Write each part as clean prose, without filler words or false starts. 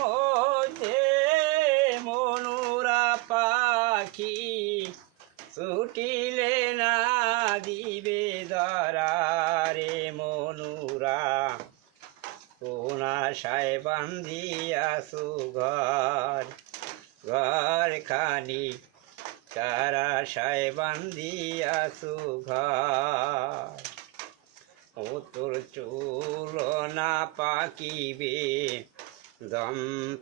মধ্যে মনুরা পাখি ছুটিলে না দিবে ধরা রে মনুরা কোন আশায় বান্ধিয়াছু ঘর ঘর খানি কার আশায় বান্ধিয়াছু ঘর ও তোর চুল না পাকিবে দম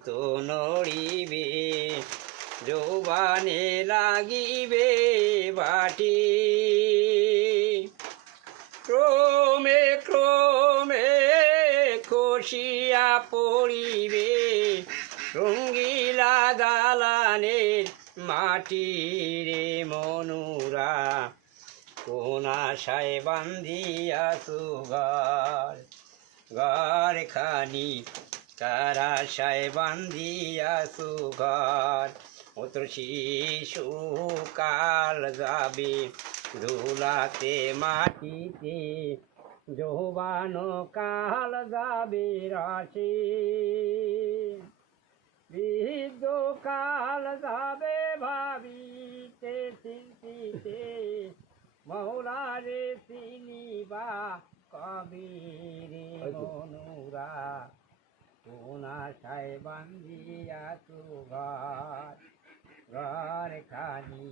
তো নড়িবে যৌবানে লাগিবে বাটি ক্রমে ক্রমে খসিয়া পড়িবে রঙ্গিলা দালানের মাটি রে মনুরা কোন আশায় বান্ধিয়াছু ঘর ঘর খানি কার আশায় বান্ধিয়াছু ঘর ও তোর শিশুকাল যাবে ধুলাতে মাটিতে যৌবান কাল যাবে রাশি বৃদ্ধ কাল যাবে ভাবিতে চিন্তিতে মৌলারে চিনিবা কবি রে মনুরা কোন আশায় বান্ধিয়াছু ঘর ঘর খানি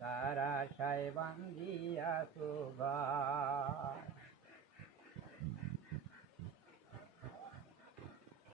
কার আশায় বান্ধিয়াছু ঘর।